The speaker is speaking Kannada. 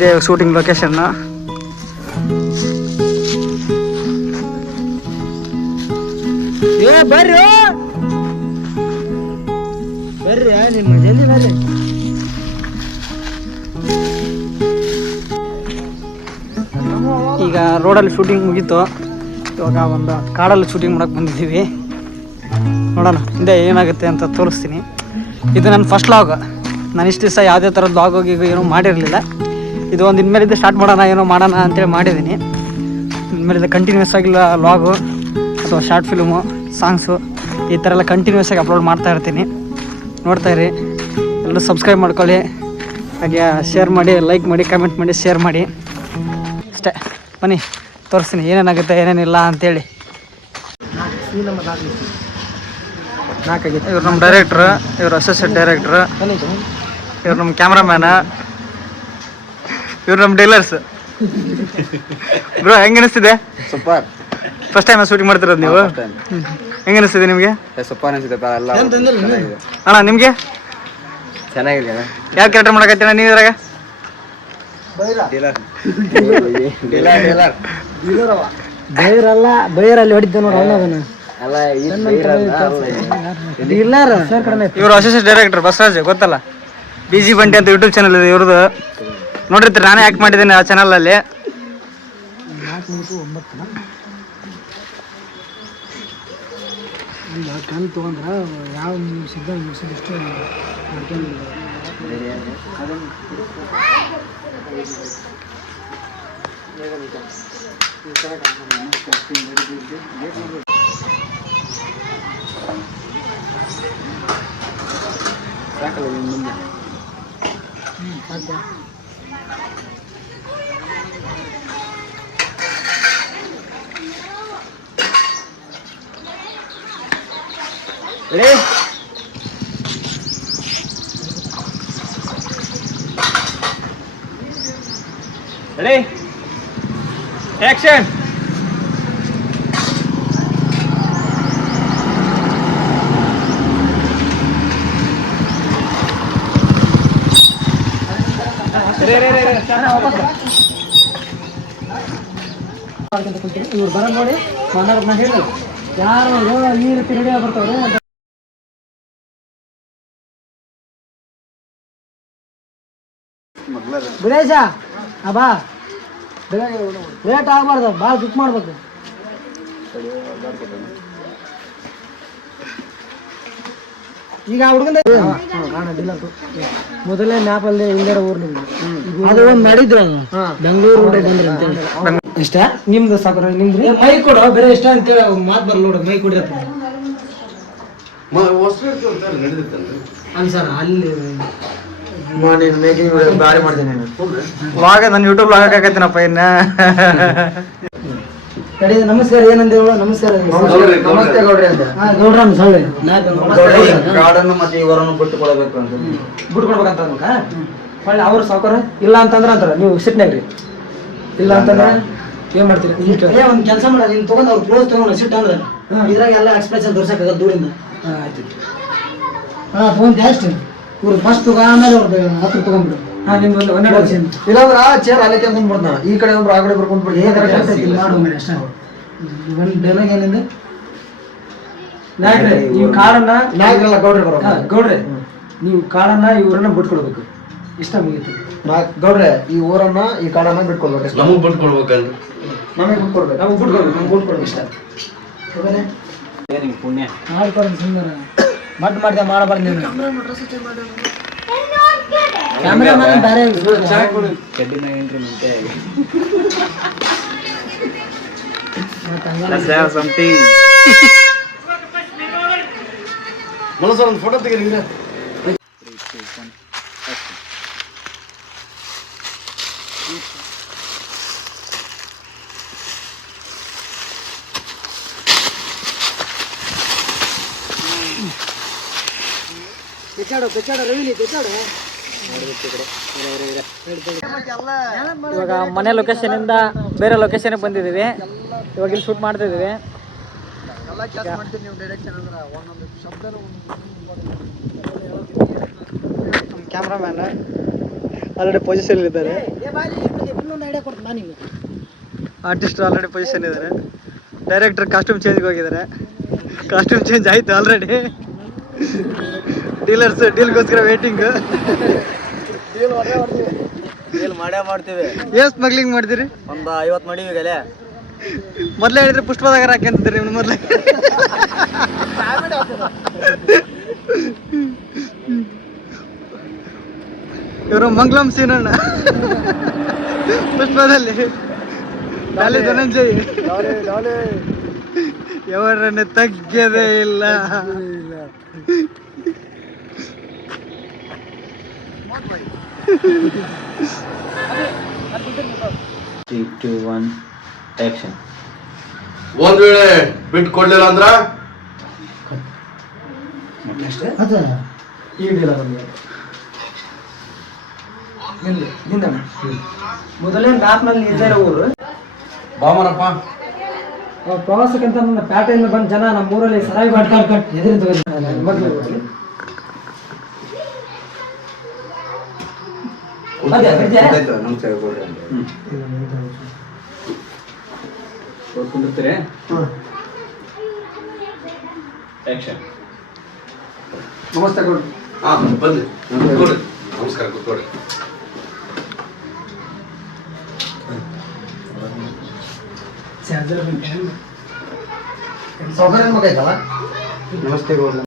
ಇದೇ ಶೂಟಿಂಗ್ ಲೊಕೇಶನ್ ಏ, ಬರ್ರಿ. ಬರ್ರಿ ನಿಮ್ಮ ಜಲ್ದಿ ಬರ್ರಿ. ಈಗ ರೋಡಲ್ಲಿ ಶೂಟಿಂಗ್ ಮುಗೀತು. ಇವಾಗ ಒಂದು ಕಾಡಲ್ಲಿ ಶೂಟಿಂಗ್ ಮಾಡಕ್ಕೆ ಬಂದಿದ್ದೀವಿ. ನೋಡೋಣ, ಹಿಂದೆ ಏನಾಗುತ್ತೆ ಅಂತ ತೋರಿಸ್ತೀನಿ. ಇದು ನನ್ನ ಫಸ್ಟ್ ಲಾಗ್ ನಾನು ಇಷ್ಟು ದಿವಸ ಯಾವುದೇ ಥರದ ಲಾಗ್ ಹೋಗಿ ಏನೂ ಮಾಡಿರಲಿಲ್ಲ. ಇದು ಒಂದು ಇನ್ಮೇಲಿಂದ ಸ್ಟಾರ್ಟ್ ಮಾಡೋಣ ಏನೋ ಮಾಡೋಣ ಅಂತೇಳಿ ಮಾಡಿದ್ದೀನಿ ಇನ್ಮೇಲಿಂದ ಕಂಟಿನ್ಯೂಸ್ ಆಗಿಲ್ಲ ಲಾಗು ಸೊ ಶಾರ್ಟ್ ಫಿಲ್ಮು ಸಾಂಗ್ಸು ಈ ಥರ ಎಲ್ಲ ಕಂಟಿನ್ಯೂಸ್ ಆಗಿ ಅಪ್ಲೋಡ್ ಮಾಡ್ತಾ ಇರ್ತೀನಿ. ನೋಡ್ತಾ ಇರಿ. ಎಲ್ಲರೂ ಸಬ್ಸ್ಕ್ರೈಬ್ ಮಾಡ್ಕೊಳ್ಳಿ. ಹಾಗೆ ಶೇರ್ ಮಾಡಿ ಲೈಕ್ ಮಾಡಿ ಕಮೆಂಟ್ ಮಾಡಿ ಶೇರ್ ಮಾಡಿ. ಅಷ್ಟೇ. ಬನ್ನಿ ತೋರಿಸ್ತೀನಿ ಏನೇನಾಗುತ್ತೆ ಏನೇನಿಲ್ಲ ಅಂತೇಳಿ. ಇವ್ರು ನಮ್ಮ ಡೈರೆಕ್ಟ್ರು ಇವ್ರು ಅಸೋಸಿಯೇಟ್ ಡೈರೆಕ್ಟ್ರು ಇವ್ರು ನಮ್ಮ ಕ್ಯಾಮ್ರಾಮ್ಯಾನ ಇವ್ರು ನಮ್ಮ ಡೀಲರ್ಸ್. ಬ್ರೋ ಹೆಂಗೆ ಅನಿಸ್ತಿದೆ? ಸೂಪರ್. ಫಸ್ಟ್ ಟೈಮ್ ಶೂಟಿಂಗ್ ಮಾಡ್ತಿರೋದು ನೀವು? ಹೆಂಗ ಅನಿಸ್ತಿದೆ ನಿಮಗೆ? ಸೂಪರ್ ಅನಿಸ್ತಿದೆ ಎಲ್ಲ ಅಣ್ಣ ನಿಮಗೆ? ಚೆನ್ನಾಗಿದೆ ಯಾವ ಕ್ಯಾರೆಕ್ಟರ್ ಮಾಡಕತ್ತೀನ ನೀವು ಇದ್ರಾಗ? ಬೈರಲ್ಲ ಬೈರಲ್ಲಿ ಹೊಡಿದ್ದೆ ನೋಡಿ ಇವರು ಅಸೋಸಿಯೇಟ್ ಡೈರೆಕ್ಟರ್ ಬಸವರಾಜ್ ಗೊತ್ತಲ್ಲ? ಬಿಜಿ ಬಂಟಿ ಅಂತ ಯೂಟ್ಯೂಬ್ ಚಾನಲ್ ಇದೆ ಇವ್ರದ್ದು. ನೋಡಿರ್ತೀರಿ ನಾನೇ ಆ್ಯಕ್ಟ್ ಮಾಡಿದ್ದೀನಿ ಆ ಚಾನಲಲ್ಲಿ ಇಲ್ಲ ಕಣ್ ತೊಗೊಂಡ್ರ ಯಾವ ಸಿದ್ಧ ಮುಗಿಸಿದಷ್ಟು ಮಾಡ್ಕೊಂಡು Ready? Action! ಇವ್ರು ಬರ ನೋಡಿ ಮನಾರ್ ನಾ ಹೇಳಿ ಯಾರು ರೋಗ ಈ ರೀತಿ ರೆಡಿ ಬರ್ತಾವ್ರೆ ಅಂತ. ಗುಣೇಶ ಆ ಬಾ. ಲೇಟ್ ಆಗ್ಬಾರ್ದು ಭಾಳ ಬುಕ್ ಮಾಡ್ಬೇಕು. ಈಗ ಹುಡುಗಂದ ಮೊದಲೇ ಮ್ಯಾಪಲ್ಲಿ ಹಿಂಗಡ ಊರ್ ನಿಮ್ದು ಅದು ಒಂದು ಮಾಡಿದ್ರು ಬೆಂಗಳೂರು ಊಟ ಬಂದ್ರಿ ಅಂತ ಇಷ್ಟ? ನಿಮ್ದು ಸಾಕು ನಿಮ್ದು ಮೈ ಕೊಡು ಬೇರೆ ಇಷ್ಟ ಅಂತೇಳಿ ಮಾತು ಬರಲ್ಲ ನೋಡು ಮೈ ಕೊಡಿರಪ್ಪ ಅಲ್ಲಿ ಸರ್ ಅಲ್ಲಿ ಮಾಡಿ ಮೇಕಿಂಗ್ ಬಾರಿ ಮಾಡ್ತೀನಿ ನನ್ನ ಯೂಟ್ಯೂಬ್ ವ್ಲಾಗ್ ಹಾಕತ್ತೀನಪ್ಪ ಇನ್ನ. ಕಡೆ ನಮಸ್ಕಾರ ಏನಂದೇವ ನಮಸ್ಕಾರ. ನಮಸ್ತೆ ಗೌಡ್ರಿ ಅಂತ. ಹಾ ಗೌಡ್ರ ಸೊಳ್ಳೆ ಕಾಡನ್ನು ಮತ್ತೆ ಇವರನ್ನು ಬಿಟ್ಟು ಕೊಡಬೇಕು ಅಂತ. ಬಿಟ್ಟು ಕೊಡ್ಬೇಕಂತ ಅನ್ಬೇಕ ಹೊಳ್ಳಿ ಅವ್ರು ಸಾವ್ಕಾರ? ಇಲ್ಲ ಅಂತಂದ್ರೆ ಅಂತಾರ ನೀವು ಸಿಟ್ನಾಗ್ರಿ ಇಲ್ಲ ಅಂತಂದ್ರ ಏನ್ ಮಾಡ್ತೀರಿ? ಏ ಒಂದು ಕೆಲಸ ಮಾಡ ನೀನ್ ತಗೊಂಡ್ ಅವ್ರು ಕ್ಲೋಸ್ ತಗೊಂಡ್ ಸಿಟ್ ಅಂದ್ರೆ. ಇದ್ರಾಗ ಎಲ್ಲ ಎಕ್ಸ್ಪ್ರೆಷನ್ ತೋರ್ಸಕ್ಕಾಗ ದೂರಿಂದ. ಹಾ ಆಯ್ತು. ಹಾ ಫೋನ್ ಜಾಸ್ತಿ. ಇವ್ರು ಫಸ್ಟ್ ತಗೋ ಆಮೇಲೆ ಅವ್ರದ್ದು ಹತ್ರ ತಗೊಂಡ್ಬಿಡು. ಹಾ ನಿಮ್ದು ಒಂದು ಹನ್ನೆರಡು ವರ್ಷ ಇಲ್ಲಾಂದ್ರ ಆ ಚೇರ್ ಅಲ್ಲೇ ಈ ಕಡೆ ಒಬ್ರು ಆ ಕಡೆ ಬರ್ಕೊಂಡ್ ಮಾಡು ಮೇಲೆ ಅಷ್ಟೇ. ಒಂದು ಡೈಲಾಗ್ ಏನಿದೆ? ನಾಯ್ಕ್ರೆ ನೀವು ಕಾಡನ್ನ ನಾಲ್ಕರೆಲ್ಲ ಗೌಡ್ರಿ ಬರೋ ಗೌಡ್ರೆ ನೀವು ಕಾಡನ್ನ ಇವ್ರನ್ನ ಬಿಟ್ಕೊಡ್ಬೇಕು. ಇಷ್ಟ ಮುಗೀತು. ಗೌಡ್ರೆ ಈ ಊರನ್ನ ಈ ಕಾಡನ್ನ ಬಿಟ್ಕೊಳ್ಬೇಕು ನಮಗೆ ಬಿಟ್ಕೊಡ್ಬೇಕಲ್ರಿ ನಮಗೆ ಬಿಟ್ಕೊಡ್ಬೇಕು. ನಾವು ಬಿಟ್ಕೊಡ್ಬೇಕು ನಮ್ಗೆ ಬಿಟ್ಕೊಡ್ಬೇಕು ಇಷ್ಟ? ಪುಣ್ಯ ಮಾಡ್ಕೊಡ್ರಿ ಸುಂದರ. ಮಟ್ ಮಾಡಿದೆ ಮಾಡಬಾರ್ದು ನೀನು. ಕ್ಯಾಮ್ರಾಮನ್ ಬೇರೆ ಕಡ್ಡಿನಾಗ ಏನ್ರಿ ಹಂಗಲ್ಲ. ಮನಸ್ಸು ಒಂದು ಫೋಟೋ ತೆಗೀರಿ ತೆಚ್ಚಾಡು ತೆಚ್ಚಾಡು ರವಿಲಿ ತೆಚ್ಚಾಡು ಇವಾಗ ಮನೆ ಲೊಕೇಶನ್ ಇಂದ ಬೇರೆ ಲೊಕೇಶನ್ ಬಂದಿದ್ದೀವಿ. ಇವಾಗ ಇಲ್ಲಿ ಶೂಟ್ ಮಾಡ್ತಾ ಇದೀವಿ ಕ್ಯಾಮ್ರಾಮ್ಯಾನ್ ಆಲ್ರೆಡಿ ಪೊಸಿಷನ್ ಇದ್ದಾರೆ. ಆರ್ಟಿಸ್ಟ್ ಆಲ್ರೆಡಿ ಪೊಸಿಷನ್ ಇದ್ದಾರೆ ಡೈರೆಕ್ಟರ್ ಕಾಸ್ಟ್ಯೂಮ್ ಚೇಂಜ್ಗೆ ಹೋಗಿದ್ದಾರೆ. ಕಾಸ್ಟ್ಯೂಮ್ ಚೇಂಜ್ ಆಯ್ತು ಆಲ್ರೆಡಿ ಡೀಲರ್ಸ್ ಡೀಲ್ಗೋಸ್ಕರ ವೇಟಿಂಗ್ ಡೀಲ್ ಮಾಡೇ ಮಾಡ್ತೀವಿ. ಏನ್ ಸ್ಮಗ್ಲಿಂಗ್ ಮಾಡ್ತೀರಿ? ಒಂದು ಐವತ್ತು ಮಾಡಿವಿ ಗಲೆ ಮೊದ್ಲ ಹೇಳಿದ್ರೆ ಪುಷ್ಪದಾಗರ ಹಾಕಂತಿದ್ರಿ ನಿಮ್ಮ ಮೊದ್ಲೇ. ಇವರು ಮಂಗ್ಲಂ ಸೀನಣ್ಣ. ಪುಷ್ಪದಲ್ಲಿ. ಡಾಲಿ ಧನಂಜಯ್. ఎవరన్నా ಇಲ್ಲ. ಇಲ್ಲ. ಒಂದ್ ವೇಳೆ ಬಿಟ್ಟು ಕೊಡ್ಲಿಲ್ಲ ಅಂದ್ರ? ಮೊದಲೇ ಮ್ಯಾಪ್ನಲ್ಲಿ ಇದ್ದಾರೆ ಊರು. ಬಾಮನಪ್ಪ. ಅವ್ರು ಪ್ರವಾಸಕ್ಕಂತ ನನ್ನ ಪ್ಯಾಟೆಯಿಂದ ಬಂದ ಜನ ನಮ್ಮ ಊರಲ್ಲಿ ಸರಾಯಿ ಮಾಡ್ಕೊಂಡು ಕಟ್ ಎದುರು ಕುಂದಿರ್ತೀರಿ ಆ್ಯಕ್ಷನ್ ನಮಸ್ತೆ ಕೊಡಿ ಹಾ. ಬಂದ್ರಿ. ಕೊಡಿ ನಮಸ್ಕಾರ ಸೌಕರ್ಯ ಮಗ ಐತಲ್ಲ ನಮಸ್ತೆ ಗೌಡ್ರ